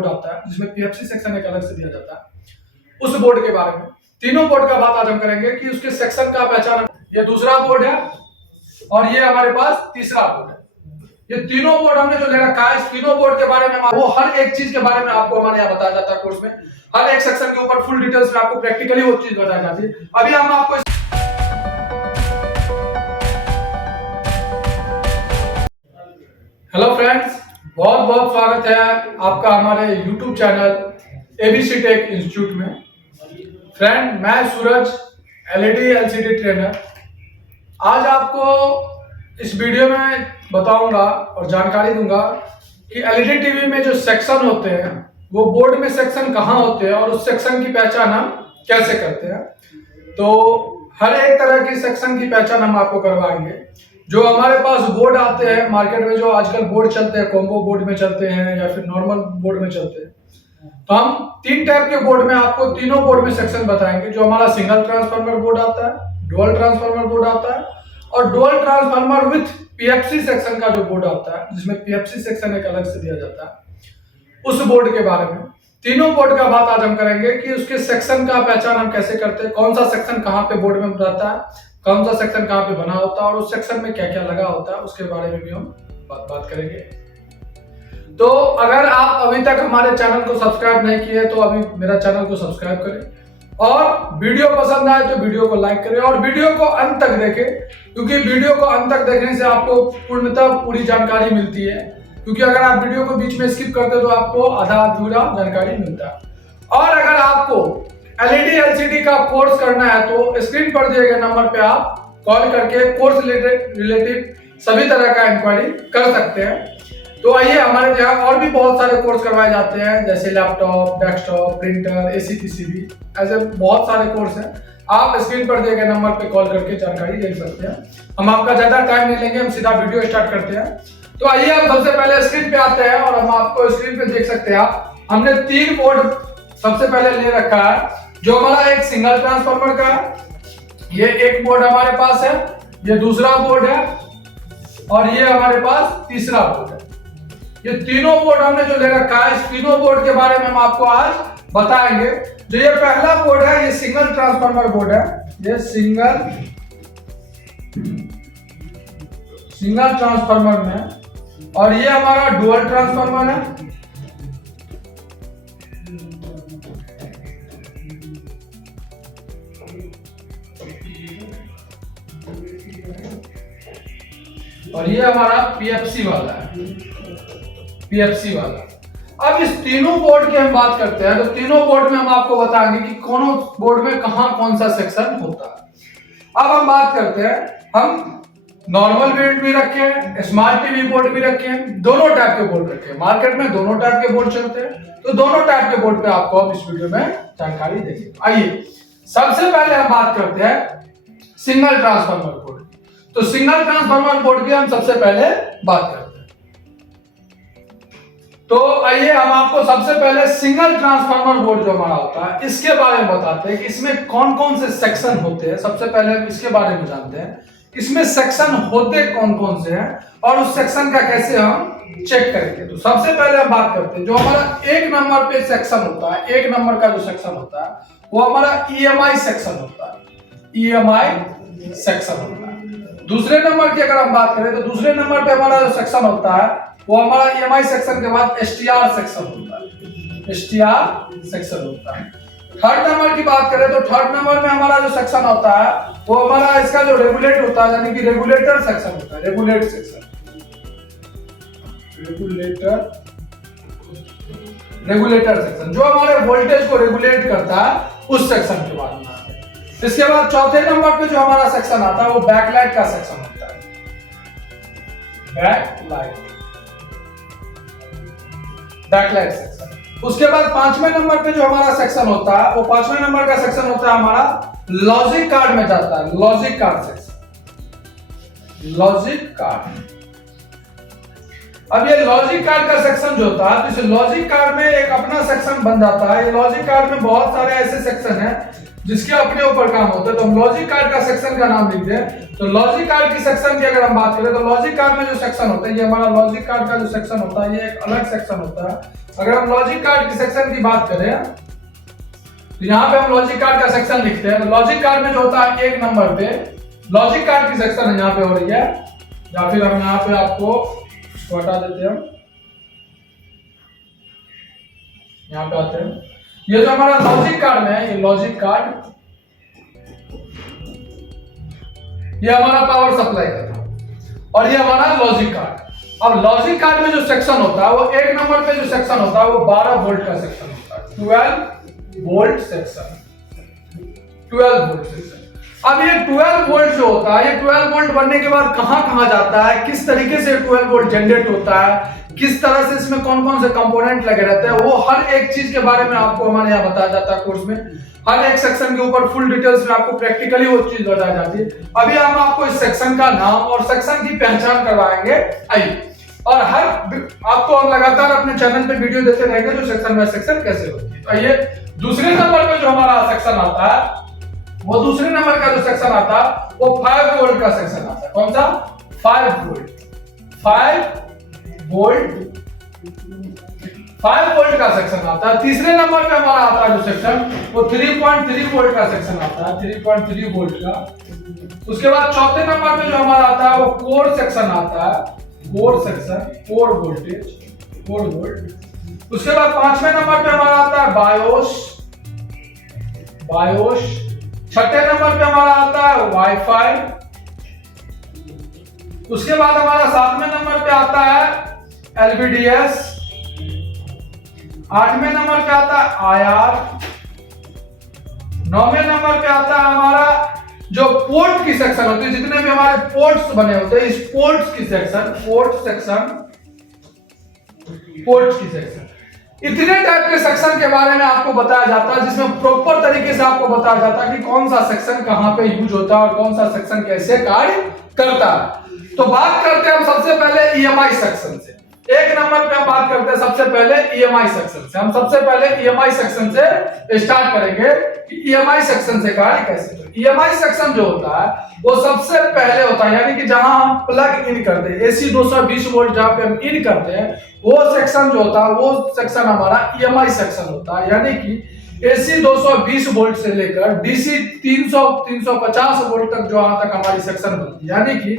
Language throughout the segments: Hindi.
बोर्ड आता है जिसमें पीएफसी सेक्शन एक अलग से दिया जाता है, उस बोर्ड के बारे में। तीनों बोर्ड का बात आज हम करेंगे कि उसके सेक्शन का पहचान। ये दूसरा बोर्ड है और ये हमारे पास तीसरा बोर्ड है। ये तीनों बोर्ड हमने जो ले रखा है, इस तीनों बोर्ड के बारे में वो हर एक चीज के बारे में आपको हमारे यहाँ बताया जाता है कोर्स में। हर एक सेक्शन के ऊपर फुल डिटेल्स में आपको प्रैक्टिकली वो चीज बताई जाती है। अभी हम आपको हेलो फ्रेंड्स, बहुत बहुत स्वागत है आपका हमारे YouTube channel ABC tech institute में। फ्रेंड, मैं सूरज एलईडी एलसीडी ट्रेनर। आज आपको इस वीडियो में बताऊंगा और जानकारी दूंगा कि एलईडी टीवी में जो सेक्शन होते हैं वो बोर्ड में सेक्शन कहाँ होते हैं और उस सेक्शन की पहचान हम कैसे करते हैं। तो हर एक तरह की सेक्शन की पहचान हम आपको करवाएंगे। जो हमारे पास बोर्ड आते हैं मार्केट में, जो आजकल बोर्ड चलते हैं, कॉम्बो बोर्ड में चलते हैं या फिर नॉर्मल बोर्ड में चलते हैं, तो हम तीन टाइप के बोर्ड में आपको तीनों बोर्ड में सेक्शन बताएंगे। जो हमारा सिंगल ट्रांसफार्मर बोर्ड आता है, डुअल ट्रांसफार्मर बोर्ड आता है और dual transformer with PFC section का जो बोर्ड आता है जिसमें पीएफसी सेक्शन एक अलग से दिया जाता है, उस बोर्ड के बारे में। तीनों बोर्ड का बात आज हम करेंगे कि उसके सेक्शन का पहचान हम कैसे करते हैं, कौन सा सेक्शन कहाँ पे बोर्ड में रहता है, कौन सा सेक्शन कहाँ पे बना होता है और उस सेक्शन में क्या क्या लगा होता है, उसके बारे में भी हम बात करेंगे। तो अगर आप अभी तक हमारे चैनल को सब्सक्राइब नहीं किए तो अभी मेरा चैनल को सब्सक्राइब करें और वीडियो पसंद आए तो वीडियो को लाइक करें और वीडियो को अंत तक देखें, क्योंकि वीडियो को अंत तक देखने से आपको पूर्णतः पूरी जानकारी मिलती है। क्योंकि अगर आप वीडियो को बीच में स्किप करते तो आपको आधा अधूरा जानकारी मिलता है। और अगर आपको एलईडी एलसीडी का कोर्स करना है तो स्क्रीन पर दिए गए नंबर पे आप कॉल करके कोर्स रिलेटेड सभी तरह का इंक्वायरी कर सकते हैं। तो आइए, हमारे यहाँ और भी बहुत सारे कोर्स करवाए जाते हैं, जैसे laptop, desktop, printer, AC PCB, ऐसे बहुत सारे कोर्स हैं। आप स्क्रीन पर दिए गए नंबर पे कॉल करके जानकारी ले सकते हैं। हम आपका ज्यादा टाइम नहीं लेंगे, हम सीधा वीडियो स्टार्ट करते हैं। तो आइए, हम सबसे पहले स्क्रीन पे आते हैं और हम आपको स्क्रीन पे देख सकते हैं। हमने तीन बोर्ड सबसे पहले ले रखा है। जो हमारा एक सिंगल ट्रांसफार्मर का है, ये एक बोर्ड हमारे पास है, ये दूसरा बोर्ड है और ये हमारे पास तीसरा बोर्ड है। ये तीनों बोर्ड हमने जो ले रखा है, इस तीनों बोर्ड के बारे में हम आपको आज बताएंगे। जो ये पहला बोर्ड है, ये सिंगल ट्रांसफार्मर बोर्ड है। ये सिंगल ट्रांसफार्मर में, और ये हमारा डुअल ट्रांसफार्मर है। और ये हमारा पीएफसी वाला है, पीएफसी वाला। अब इस तीनों बोर्ड की हम बात करते हैं तो तीनों बोर्ड में हम आपको बताएंगे कि कौन बोर्ड में कहां कौन सा सेक्शन होता है। अब हम बात करते हैं, हम नॉर्मल बोर्ड भी रखे हैं, स्मार्ट टीवी बोर्ड भी रखे हैं, दोनों टाइप के बोर्ड रखे हैं। मार्केट में दोनों टाइप के बोर्ड चलते हैं, तो दोनों टाइप के बोर्ड पे आपको हम इस वीडियो में जानकारी देंगे। आइए, सबसे पहले हम बात करते हैं सिंगल ट्रांसफार्मर बोर्ड। तो सिंगल ट्रांसफार्मर बोर्ड की हम सबसे पहले बात करते हैं। तो आइए, हम आपको सबसे पहले सिंगल ट्रांसफार्मर बोर्ड जो हमारा होता है इसके बारे में बताते हैं कि इसमें कौन कौन से सेक्शन होते हैं। सबसे पहले हम इसके बारे में जानते हैं, इसमें सेक्शन होते कौन कौन से हैं और उस सेक्शन का कैसे हम चेक करेंगे। तो सबसे पहले हम बात करते हैं जो हमारा एक नंबर पे सेक्शन होता है, एक नंबर का जो सेक्शन होता है वो हमारा ईएमआई सेक्शन होता है, ईएमआई सेक्शन होता है। दूसरे नंबर की अगर हम बात करें तो दूसरे नंबर पे हमारा जो सेक्शन होता है वो हमारा ईएमआई सेक्शन के बाद एसटीआर सेक्शन होता है, एसटीआर सेक्शन होता है। थर्ड नंबर की बात करें तो थर्ड नंबर में हमारा जो सेक्शन होता है वो हमारा इसका जो रेगुलेट होता है, यानी कि रेगुलेटर सेक्शन होता है, रेगुलेट सेक्शन, रेगुलेटर सेक्शन जो हमारे वोल्टेज को रेगुलेट करता है, उस सेक्शन के बारे में। इसके बाद चौथे नंबर पे जो हमारा सेक्शन आता है वो बैकलाइट का सेक्शन होता है, बैकलाइट सेक्शन। उसके बाद पांचवें नंबर पे जो हमारा सेक्शन होता है वो पांचवें नंबर का सेक्शन होता है हमारा लॉजिक कार्ड में जाता है, logic card section, logic card. अब ये लॉजिक कार्ड का सेक्शन जो होता है, तो इस लॉजिक कार्ड में एक अपना सेक्शन बन जाता है। ये लॉजिक कार्ड में बहुत सारे ऐसे सेक्शन हैं जिसके अपने ऊपर काम होता है। तो हम लॉजिक कार्ड का सेक्शन का नाम लिखते हैं। तो लॉजिक कार्ड की सेक्शन की अगर हम बात करें तो लॉजिक कार्ड में जो सेक्शन होता है, ये हमारा लॉजिक कार्ड का जो सेक्शन होता है, ये एक अलग सेक्शन होता है। अगर हम लॉजिक कार्ड की सेक्शन की बात करें तो यहाँ पे हम लॉजिक कार्ड का सेक्शन लिखते हैं। तो लॉजिक कार्ड में जो होता है 1 नंबर पे लॉजिक कार्ड की सेक्शन यहाँ पे हो रही है, या फिर हम यहाँ पे आपको हटा देते हैं। यहाँ पे आते हैं, ये जो हमारा लॉजिक कार्ड में है, ये लॉजिक कार्ड, ये हमारा पावर सप्लाई का था और ये हमारा लॉजिक कार्ड। अब लॉजिक कार्ड में जो सेक्शन होता है वो 1 नंबर पे जो सेक्शन होता है वो 12 वोल्ट का सेक्शन होता है, 12 वोल्ट सेक्शन, 12 वोल्ट सेक्शन। अब ये 12 वोल्ट जो होता है, ये 12 वोल्ट बनने के बाद कहां कहां जाता है, किस तरीके से 12 वोल्ट जनरेट होता है, किस तरह से इसमें कौन कौन से कंपोनेंट लगे रहते हैं, वो हर एक चीज के बारे में आपको हमारे यहाँ बताया जाता है कोर्स में। हर एक सेक्शन के ऊपर फुल डिटेल्स में आपको प्रैक्टिकली वो चीज बताई जाती है। अभी हम आपको इस सेक्शन का नाम और सेक्शन की पहचान करवाएंगे। आइए, और हर आपको हम लगातार अपने चैनल पे वीडियो देते रहेंगे जो सेक्शन बाय सेक्शन कैसे होती है। तो आइए, दूसरे नंबर पे जो हमारा सेक्शन आता है, वो दूसरे नंबर का जो सेक्शन आता है वो 5 वोल्ट का सेक्शन आता है। कौन सा? 5 वोल्ट, 5 वोल्ट, 5 वोल्ट का सेक्शन आता है। तीसरे नंबर पे हमारा आता है जो सेक्शन, वो 3.3 वोल्ट का सेक्शन आता है, 3.3 वोल्ट का। उसके बाद चौथे नंबर पे जो हमारा आता है वो कोर सेक्शन आता है, core section, core voltage, core volt. उसके बाद पांचवें नंबर पे हमारा आता है बायोस, बायोस। छठे नंबर पे हमारा आता है वाईफाई। उसके बाद हमारा 7वें नंबर पे आता है एलवीडीएस। 8वें नंबर पे आता है आईआर। 9वें नंबर पे आता है हमारा जो पोर्ट की सेक्शन होती है, जितने भी हमारे पोर्ट्स बने होते हैं, इस पोर्ट्स की सेक्शन, पोर्ट सेक्शन, पोर्ट्स की सेक्शन। इतने टाइप के सेक्शन के बारे में आपको बताया जाता है, जिसमें प्रॉपर तरीके से आपको बताया जाता है कि कौन सा सेक्शन कहां पे यूज होता है और कौन सा सेक्शन कैसे कार्य करता है। तो बात करते हैं हम सबसे पहले ईएमआई सेक्शन से। 1 नंबर पे हम बात करते हैं सबसे पहले ईएमआई सेक्शन से। हम सबसे पहले ईएमआई सेक्शन से स्टार्ट करेंगे कि ईएमआई सेक्शन से कार्य कैसे। ईएमआई सेक्शन जो होता है वो सबसे पहले होता है, यानी कि जहां हम प्लग इन करते हैं, एसी 220 वोल्ट जहां पे हम इन करते हैं, वो सेक्शन जो होता है वो सेक्शन हमारा ईएमआई सेक्शन होता है। यानी कि एसी 220 वोल्ट से लेकर डीसी 350 वोल्ट तक जो तक हमारी सेक्शन बनती है, यानी कि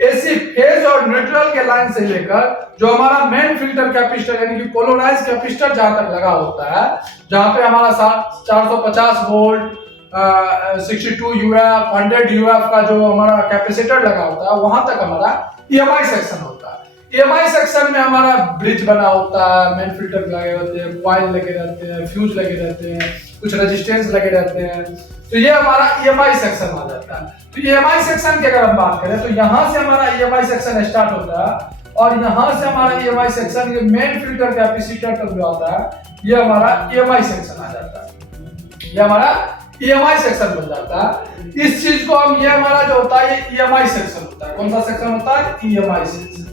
एसी फेज और न्यूट्रल के लाइन से लेकर जो हमारा मेन फिल्टर कैपेसिटर यानी कि पोलराइज कैपेसिटर जहां तक लगा होता है, जहां पे हमारा 450 वोल्ट 62 यूएफ 100 यूएफ का जो हमारा कैपेसिटर लगा होता है, वहां तक हमारा ईएमआई सेक्शन होता है। ईएमआई सेक्शन में हमारा ब्रिज बना होता है, मेन फिल्टर लगे होते हैं, कॉइल लगे रहते हैं, फ्यूज लगे रहते हैं, कुछ रेजिस्टेंस लगे रहते हैं। तो ये हमारा ईएमआई सेक्शन आ जाता है। तो ईएमआई सेक्शन की अगर हम बात करें तो यहां से हमारा ईएमआई सेक्शन स्टार्ट होता है और यहां से हमारा ईएमआई सेक्शन ये मेन फिल्टर कैपेसिटर तक जो आता है, ये हमारा ईएमआई सेक्शन आ जाता है। ये हमारा ईएमआई सेक्शन बन जाता है। इस चीज को हम, ये हमारा जो होता है ये ईएमआई सेक्शन होता है। कौन सा सेक्शन होता है? EMI section.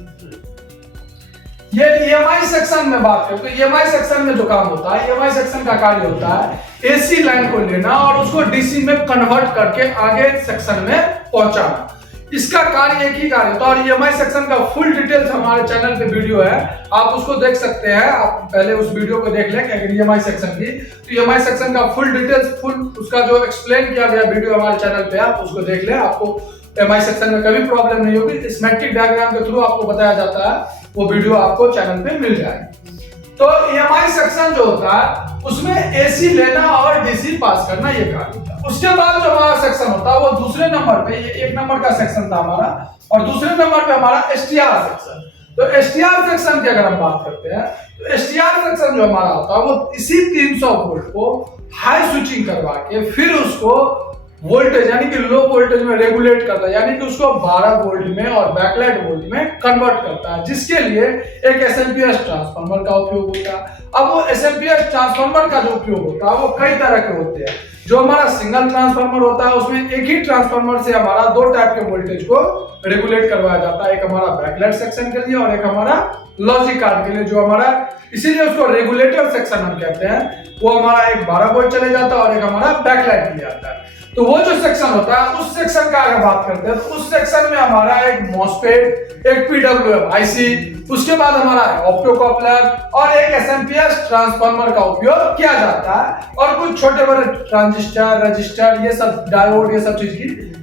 ये ईएमआई सेक्शन में बात करें तो ईएमआई सेक्शन में जो काम होता है, ईएमआई सेक्शन का कार्य होता है एसी लाइन को लेना और उसको डीसी में कन्वर्ट करके आगे सेक्शन में पहुंचाना। इसका कार्य एक ही कार्य होता है और ईएमआई सेक्शन का फुल डिटेल्स हमारे चैनल पे वीडियो है, आप उसको देख सकते हैं। आप पहले उस वीडियो को देख लें कि ईएमआई सेक्शन की, तो ईएमआई सेक्शन का फुल डिटेल्स, फुल उसका जो एक्सप्लेन किया गया वीडियो हमारे चैनल पे, आप उसको देख लें। आपको ईएमआई सेक्शन में कभी प्रॉब्लम नहीं होगी। स्कीमेटिक डायग्राम के थ्रू आपको बताया जाता है, वो वीडियो आपको चैनल पे मिल जाएगी। तो ईएमआई सेक्शन जो होता है उसमें एसी लेना और डीसी पास करना ये कार्य होता है। उसके बाद जो हमारा सेक्शन होता है वो दूसरे नंबर पे, ये 1 नंबर का सेक्शन था हमारा, और दूसरे नंबर पे हमारा एसटीआर सेक्शन। तो एसटीआर सेक्शन की अगर हम बात करते हैं तो एसटीआर सेक्शन जो हमारा होता है वो इसी 300 वोल्ट को हाई स्विचिंग करवा के फिर उसको वोल्टेज यानी कि लो वोल्टेज में रेगुलेट करता है, यानी कि उसको 12 वोल्ट में और बैकलाइट वोल्ट में कन्वर्ट करता है, जिसके लिए एक एसएमपीएस ट्रांसफार्मर का उपयोग होता है। अब वो एसएमपीएस ट्रांसफार्मर का जो उपयोग होता है वो कई तरह के होते हैं। जो हमारा सिंगल ट्रांसफार्मर होता है उसमें एक ही ट्रांसफार्मर से हमारा 2 टाइप के वोल्टेज को रेगुलेट करवाया जाता है, एक हमारा बैकलाइट सेक्शन के लिए और एक हमारा लॉजिक कार्ड के लिए जो हमारा, इसीलिए उसको रेगुलेटर सेक्शन हम कहते हैं। वो हमारा एक 12 वोल्ट चले जाता है और एक हमारा बैकलाइट के लिए आता है। तो वो जो सेक्शन होता है उस सेक्शन का अगर बात करते हैं तो उस सेक्शन में हमारा एक मॉसफेट, एक पीडब्ल्यूएम आईसी, उसके बाद हमारा ऑप्टोकॉपलर और एक एसएमपीएस ट्रांसफार्मर का उपयोग किया जाता है, और कुछ छोटे बड़े ट्रांजिस्टर, रजिस्टर, ये सब डायोड, ये सब चीज की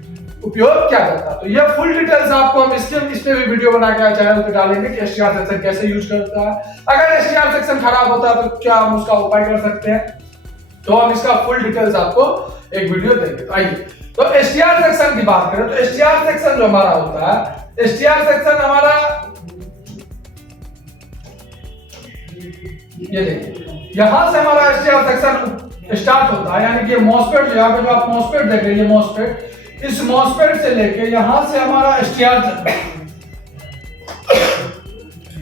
उपयोग किया जाता है। तो ये फुल डिटेल्स आपको हम इसमें भी वीडियो बना के चैनल पे डालेंगे कि एसटीआर सेक्शन कैसे यूज करता है। अगर एसटीआर सेक्शन खराब होता है तो क्या हम उसका उपाय कर सकते हैं, तो हम इसका फुल डिटेल्स आपको एक वीडियो देंगे। तो आइए, तो एसटीआर सेक्शन की बात करें तो एसटीआर सेक्शन जो हमारा होता है, एसटीआर सेक्शन हमारा ये देखिए, यहां से हमारा एसटीआर सेक्शन स्टार्ट होता है, यानी कि मॉसफेट, यहाँ पे जो आप मॉसफेट देख रहे हैं, ये मॉसफेट, इस मॉसफेट से लेके यहां से हमारा एसटीआर,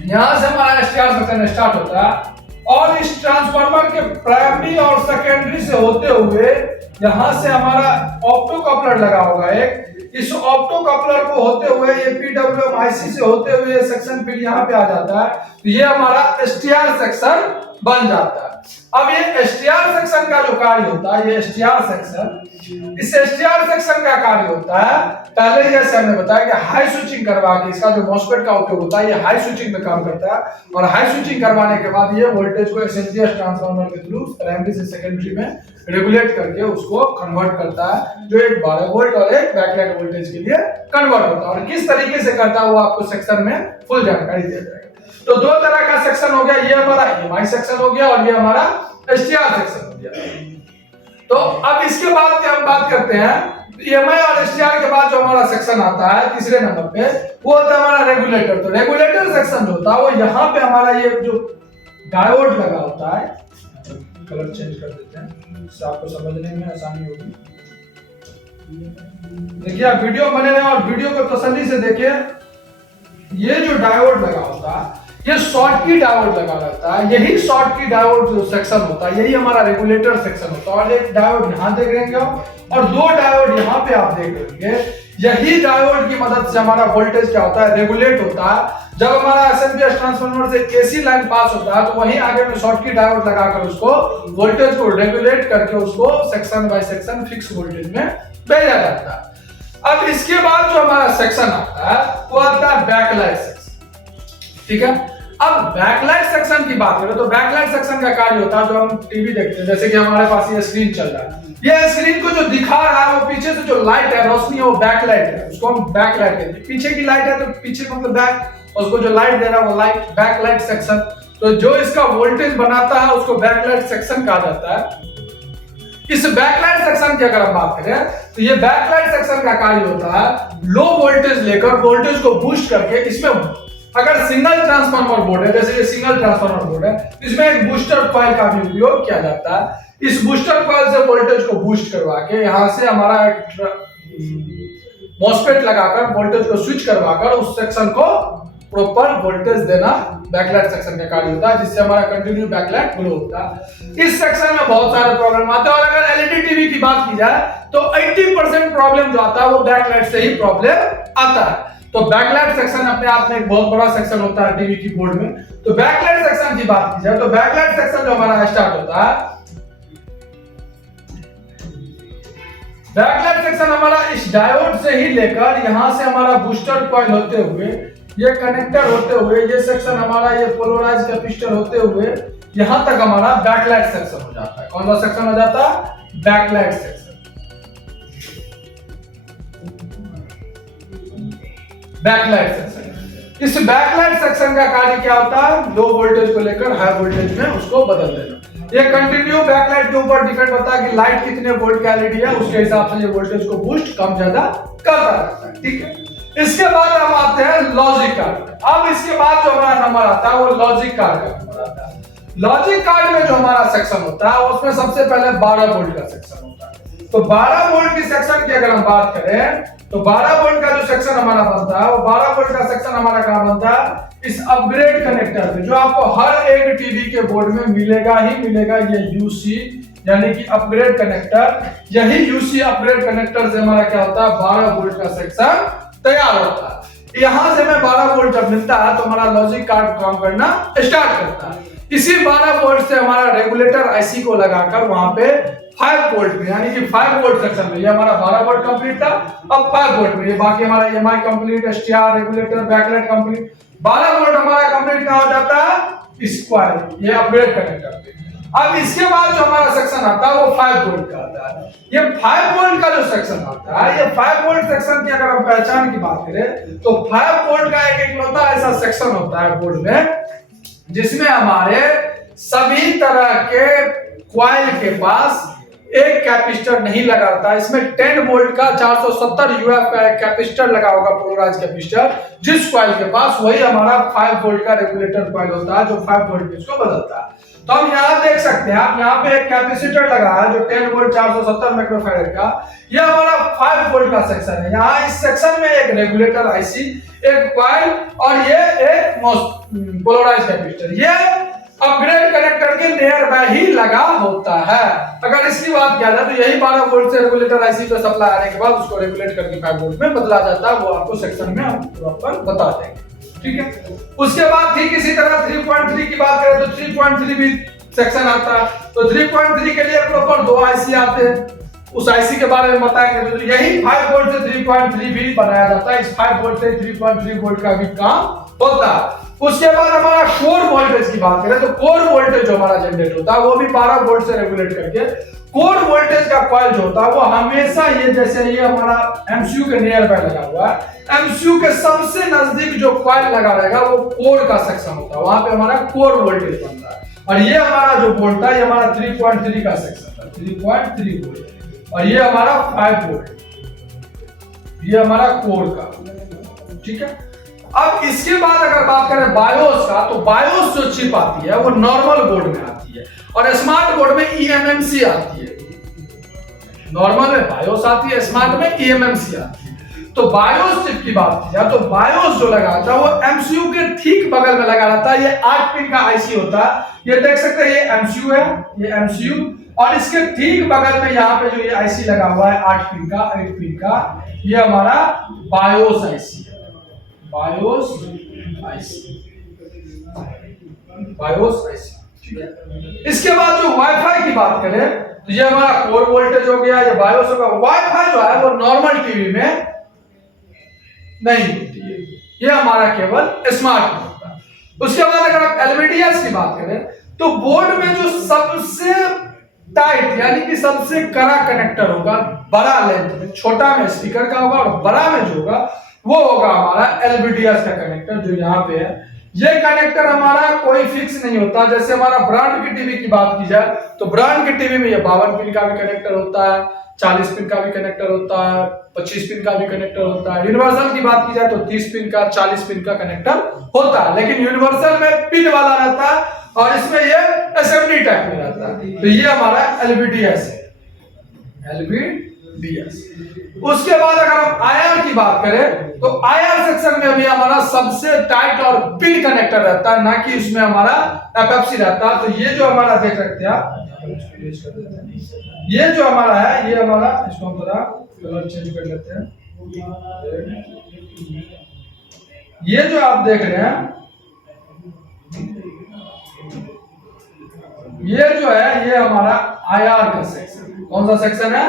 यहां से हमारा एसटीआर सेक्शन स्टार्ट होता है, और इस ट्रांसफार्मर के प्राइमरी और सेकेंडरी से होते हुए यहां से हमारा ऑप्टोकॉपलर लगा होगा एक, इस ऑप्टोकॉपलर को होते हुए ये पीडब्ल्यूएम आईसी से होते हुए ये सेक्शन फिर यहाँ पे आ जाता है, तो ये हमारा एसटीआर सेक्शन बन जाता है। अब ये एसटीआर सेक्शन का जो कार्य होता है, ये एसटीआर सेक्शन, इस एसटीआर सेक्शन का कार्य होता है, पहले जैसे हमने बताया कि हाई स्विचिंग करवा के, इसका जो मॉसफेट का उपयोग होता है ये हाई स्विचिंग में काम करता है, और हाई स्विचिंग करवाने के बाद ये वोल्टेज को एसएमपीएस ट्रांसफार्मर के थ्रू प्राइमरी से सेकेंडरी में रेगुलेट करके उसको कन्वर्ट करता है, जो एक 12 वोल्ट और एक बैकलाइट वोल्टेज के लिए कन्वर्ट होता है। और किस तरीके से करता है वो आपको सेक्शन में फुल जानकारी दिया जाएगा। तो दो तरह का सेक्शन हो गया, ये हमारा ईएमआई सेक्शन हो गया और ये हमारा एसटीआर सेक्शन हो गया। तो अब इसके बाद हम बात करते हैं, ईएमआई और एसटीआर के बाद जो हमारा सेक्शन आता है तीसरे नंबर पे, वो होता है हमारा रेगुलेटर। तो रेगुलेटर सेक्शन जो होता है वो यहाँ पे हमारा ये जो डायोड लगा होता है, कलर चेंज कर देते हैं, इससे आपको समझने में आसानी होगी। देखिए आप वीडियो बने रहे और वीडियो को तसल्ली से देखिए। ये जो डायोड लगा होता है ये शॉर्ट की डायोड लगा रहता है, यही शॉर्ट की डायोड जो सेक्शन होता है यही हमारा रेगुलेटर सेक्शन होता है। और एक डायोड यहाँ देख रहे हैं और दो डायोड यहाँ पे आप देख लेंगे। यही डायोड की मदद से हमारा वोल्टेज क्या होता है, रेगुलेट होता है। जब हमारा एसएमपीएस ट्रांसफार्मर से एसी लाइन पास होता है तो वहीं आगे में शॉर्ट की डायोड लगाकर उसको वोल्टेज को रेगुलेट करके उसको section by section fix voltage में भेजा जाता है। अब इसके बाद जो हमारा सेक्शन आता है वो आता है बैकलाइट सेक्शन, ठीक है। अब बैकलाइट सेक्शन की बात करें तो बैकलाइट सेक्शन का कार्य होता है, जो हम टीवी देखते हैं, जैसे कि हमारे पास ये स्क्रीन चल रहा है, ये स्क्रीन को जो दिखा रहा है वो पीछे से जो लाइट है, रोशनी है, वो बैकलाइट है, उसको हम बैकलाइट कहते हैं। पीछे की लाइट है तो पीछे मतलब बैक, उसको जो लाइट दे रहा है वो लाइट, बैकलाइट सेक्शन। तो जो इसका वोल्टेज बनाता है उसको बैकलाइट सेक्शन कहा जाता है। इस बैकलाइट सेक्शन की अगर हम बात करें तो ये बैकलाइट सेक्शन का कार्य होता है लो वोल्टेज लेकर वोल्टेज को बूस्ट करके, इसमें अगर सिंगल ट्रांसफार्मर बोर्ड है, जैसे ये सिंगल ट्रांसफार्मर बोर्ड है, इसमें एक बूस्टर कॉइल का भी उपयोग किया जाता है। इस बूस्टर कॉइल से वोल्टेज को बूस्ट करवा के यहां से हमारा एक मॉसफेट लगाकर वोल्टेज को स्विच करवाकर उस सेक्शन को प्रॉपर वोल्टेज देना बैकलाइट सेक्शन का कार्य होता है, जिससे हमारा कंटिन्यू बैकलाइट ग्लो होता है। इस सेक्शन में बहुत सारे प्रॉब्लम आते हैं, और अगर एलईडी टीवी की बात की जाए तो 80% प्रॉब्लम जो आता है वो बैकलाइट से ही प्रॉब्लम आता है। तो बैकलाइट सेक्शन अपने आप में एक बहुत बड़ा सेक्शन होता है टीवी की बोर्ड में। तो बैकलाइट सेक्शन की बात की जाए तो बैकलाइट सेक्शन जो हमारा स्टार्ट होता है, बैकलाइट सेक्शन हमारा इस डायोड से ही लेकर यहां से हमारा बूस्टर कॉइल होते हुए, ये कनेक्टर होते हुए, ये सेक्शन हमारा ये पोलराइज कैपेसिटर होते हुए यहां तक हमारा बैकलाइट सेक्शन हो जाता है। कौन सा सेक्शन हो जाता है, बैकलाइट सेक्शन। बैकलाइट सेक्शन, इस बैकलाइट सेक्शन का कार्य क्या होता है, लो वोल्टेज को लेकर हाई वोल्टेज में उसको बदल देना। ये कंटिन्यू बैकलाइट के ऊपर डिपेंड होता है कि लाइट कितने वोल्ट का एलईडी है, उसके हिसाब से ये वोल्टेज को बूस्ट कम ज्यादा करता रहता है, ठीक है। इसके बाद हम आते हैं लॉजिक कार्ड। अब इसके बाद जो हमारा नंबर आता है वो लॉजिक कार्ड का नंबर आता है। लॉजिक कार्ड में जो हमारा सेक्शन होता है उसमें सबसे पहले 12 वोल्ट का सेक्शन होता है। तो 12 वोल्ट की सेक्शन की अगर हम बात करें तो 12 वोल्ट का जो सेक्शन हमारा बनता है वो 12 वोल्ट का सेक्शन हमारा कहां बनता है, इस अपग्रेड कनेक्टर पे, जो आपको हर एक टीवी के बोर्ड में मिलेगा ही मिलेगा। ये यूसी यानी कि अपग्रेड कनेक्टर, यही यूसी अपग्रेड कनेक्टर से हमारा क्या होता है 12 वोल्ट का सेक्शन तैयार होता है। यहां से मैं 12 वोल्ट जब मिलता है तो हमारा लॉजिक कार्ड काम करना स्टार्ट करता है। इसी 12 वोल्ट से हमारा रेगुलेटर आईसी को लगाकर वहां पे 5 वोल्ट में, यानी कि 5 वोल्ट सेक्शन में, ये हमारा 12 वोल्ट कंप्लीट था, अब 5 वोल्ट में, ये बाकी हमारा EMI complete, STR, regulator, backlight complete, 12 volt हमारा कंप्लीट कहां हो जाता है, स्क्वायर, ये अपग्रेड कनेक्टर पे। अब इसके बाद जो हमारा सेक्शन आता है वो 5 वोल्ट का आता है। ये 5 वोल्ट का जो सेक्शन आता है, ये 5 वोल्ट सेक्शन की अगर हम पहचान की बात करें तो 5 वोल्ट का एक इकलौता ऐसा सेक्शन होता है बोर्ड में जिसमें हमारे सभी तरह के कॉइल के पास एक कैपेसिटर नहीं लगा रहता। इसमें 10 वोल्ट का 470 यूएफ का एक कैपेसिटर लगा होगा, पोलराइज कैपेसिटर, जिस कॉइल के पास वही हमारा 5 वोल्ट का रेगुलेटर कॉइल होता है जो 5 वोल्ट को बदलता है। तो हम यहाँ देख सकते हैं, आप यहाँ पे एक कैपेसिटर लगा है जो 10 वोल्ट 470 माइक्रोफैराड का, ये हमारा 5 वोल्ट का सेक्शन है। यहाँ इस सेक्शन में एक रेगुलेटर आईसी, एक कॉइल और ये एक पोलराइज कैपेसिटर, ये अपग्रेड कनेक्टर के नियर बाय ही लगा होता है। अगर इसकी बात किया जाए तो यही 12 वोल्ट से रेगुलेटर आईसी पे सप्लाई आने के बाद उसको रेगुलेट करके 5 वोल्ट में बदला जाता है, वो आपको सेक्शन में हम प्रॉपर बता देंगे, ठीक है। उसके बाद ठीक इसी तरह 3.3 की बात करें तो 3.3 भी सेक्शन आता है। तो 3.3 के लिए प्रॉपर 2 आईसी आते हैं, उस आईसी के बारे में बताएंगे। तो यही 5 वोल्ट से 3.3 भी बनाया जाता है, इस 5 वोल्ट से 3.3 वोल्ट का भी काम होता है। उसके बाद हमारा कोर वोल्टेज की बात करें तो कोर वोल्टेज जो हमारा जनरेट होता है वो भी 12 वोल्ट से रेगुलेट करके कोर वोल्टेज का कॉइल जो होता है वो हमेशा ये, जैसे ये हमारा एमसीयू के नियर बाय लगा हुआ है, एमसीयू के सबसे नजदीक जो कॉइल लगा रहेगा वो कोर का सेक्शन होता है, वहां पे हमारा कोर वोल्टेज बनता है। और ये हमारा जो वोल्ट है ये हमारा 3.3 का सेक्शन है, 3.3 वोल्ट, और ये हमारा 5 वोल्ट, ये हमारा कोर का, ठीक है। अब इसके बाद अगर बात करें बायोस का, तो बायोस जो चिप आती है वो नॉर्मल बोर्ड में आती है और स्मार्ट बोर्ड में ईएमएमसी आती है। नॉर्मल में बायोस आती है, स्मार्ट में ईएमएमसी आती है। तो बायोस चिप की बात की जाए तो बायोस जो लगा था वो एमसीयू के ठीक बगल में लगा रहता है। ये 8 पिन का आईसी होता है, ये देख सकते हैं, ये एमसीयू है, ये एमसीयू, और इसके ठीक बगल में यहाँ पे जो ये आईसी लगा हुआ है 8 पिन का, 8 पिन का, ये हमारा बायोस आईसी है, बायोस आईसी, बायोस आईसी, ठीक है। इसके बाद जो वाईफाई की बात करें तो ये हमारा कोर वोल्टेज हो गया, ये बायोस होगा। वाईफाई जो है वो नॉर्मल टीवी में नहीं होती है, ये हमारा केवल स्मार्ट में होता है। उसके बाद अगर आप एलवीडीएस की बात करें तो बोर्ड में जो सबसे टाइट यानी कि सबसे कड़ा कनेक्टर होगा, बड़ा लेंथ में, छोटा में स्पीकर का होगा और बड़ा में जो होगा वो होगा हमारा एलवीडीएस का कनेक्टर, जो यहाँ पे है। ये कनेक्टर हमारा कोई फिक्स नहीं होता। जैसे हमारा ब्रांड की टीवी की बात की जाए तो ब्रांड की टीवी में ये 52 पिन का भी कनेक्टर होता है, 40 पिन का भी कनेक्टर होता है, 25 पिन का भी कनेक्टर होता है। यूनिवर्सल की बात की जाए तो 30 पिन का, 40 पिन का कनेक्टर होता है, लेकिन यूनिवर्सल में पिन वाला रहता है और इसमें ये असेंबली टाइप में रहता है। तो ये हमारा एलवीडीएस है, एलवीडीएस। उसके बाद अगर हम आईआर की बात करें तो आईआर सेक्शन में भी हमारा सबसे टाइट और पिन कनेक्टर रहता है, ना कि इसमें हमारा एफएफसी रहता है। तो ये जो हमारा देख सकते हैं आप, ये जो हमारा है, ये हमारा, इसको हम थोड़ा कलर चेंज कर लेते हैं। ये जो आप देख रहे हैं, ये जो है ये हमारा आईआर का सेक्शन। कौन सा सेक्शन है?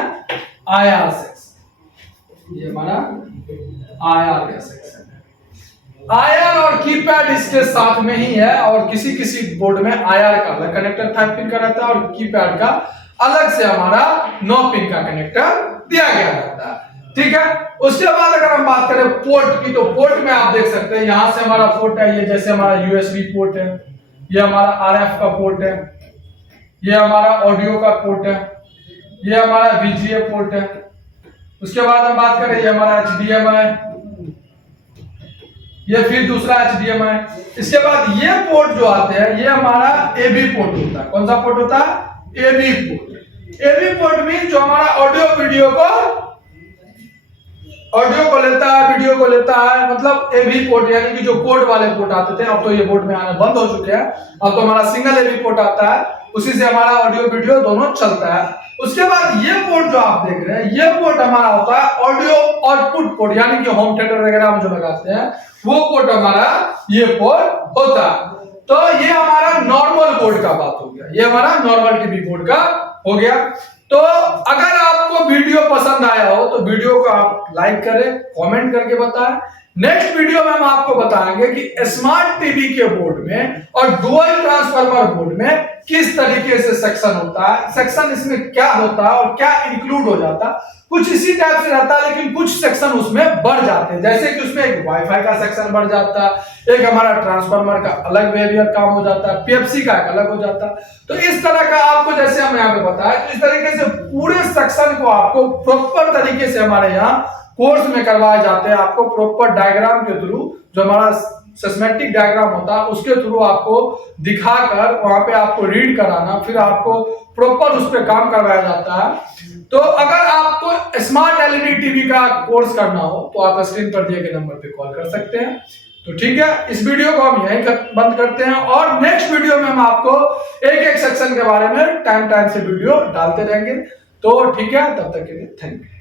IR section. ये हमारा आईआर का सेक्शन है। आईआर और कीपैड इसके साथ में ही है और किसी किसी बोर्ड में आईआर का अलग कनेक्टर 5 पिन का रहता है और कीपैड का अलग से हमारा 9 पिन का कनेक्टर दिया गया रहता है, ठीक है। उसके बाद अगर हम बात करें पोर्ट की, तो पोर्ट में आप देख सकते हैं यहां से हमारा पोर्ट है, ये जैसे हमारा यूएसबी पोर्ट है, ये हमारा आरएफ का पोर्ट है, ये हमारा ऑडियो का पोर्ट है, ये हमारा वीजीए पोर्ट है। उसके बाद हम बात करें ये हमारा एचडीएमआई, ये फिर दूसरा एचडीएमआई। इसके बाद ये पोर्ट जो आते हैं ये हमारा एबी पोर्ट होता है। कौन सा पोर्ट होता है? AB port. AB port mean जो हमारा ऑडियो वीडियो को लेता है, वीडियो को लेता है, मतलब एबी पोर्ट, यानी कि जो कोड वाले पोर्ट आते थे, अब तो ये बोर्ड में आना बंद हो चुके हैं। अब तो हमारा सिंगल एबी पोर्ट आता है, उसी से हमारा ऑडियो वीडियो दोनों चलता है। उसके बाद ये पोर्ट जो आप देख रहे हैं, ये पोर्ट हमारा होता है ऑडियो आउटपुट पोर्ट, यानी कि होम थिएटर वगैरह में जो लगाते हैं वो पोर्ट हमारा ये पोर्ट होता है। तो ये हमारा नॉर्मल बोर्ड का बात हो गया, ये हमारा नॉर्मल टीवी बोर्ड का हो गया। तो अगर आपको वीडियो पसंद आया हो तो वीडियो को आप लाइक करें, कमेंट करके बताएं। नेक्स्ट वीडियो में हम आपको बताएंगे कि स्मार्ट टीवी के बोर्ड में और डुअल ट्रांसफार्मर बोर्ड में किस तरीके से सेक्शन होता है, सेक्शन इसमें क्या होता है और क्या इंक्लूड हो जाता है। कुछ इसी टाइप से रहता है, लेकिन कुछ सेक्शन उसमें बढ़ जाते हैं, जैसे कि उसमें एक वाईफाई का सेक्शन बढ़ जाता है, एक हमारा ट्रांसफार्मर का अलग वेरिएंट काम हो जाता है, पीएफसी का अलग हो जाता है। तो इस तरह का आपको, जैसे हम यहाँ पे बताया, तो इस तरीके से पूरे सेक्शन को आपको प्रॉपर तरीके से हमारे यहाँ कोर्स में करवाए जाते हैं। आपको प्रॉपर डायग्राम के थ्रू, जो हमारा सिस्टेमेटिक डायग्राम होता है उसके थ्रू आपको दिखाकर वहां पे आपको रीड कराना, फिर आपको प्रॉपर उस पर काम करवाया जाता है। तो अगर आपको स्मार्ट एलईडी टीवी का कोर्स करना हो तो आप स्क्रीन पर दिए गए नंबर पे कॉल कर सकते हैं। तो ठीक है, इस वीडियो को हम यहीं बंद करते हैं और नेक्स्ट वीडियो में हम आपको एक एक सेक्शन के बारे में टाइम से वीडियो डालते रहेंगे। तो ठीक है, तब तक के लिए थैंक यू।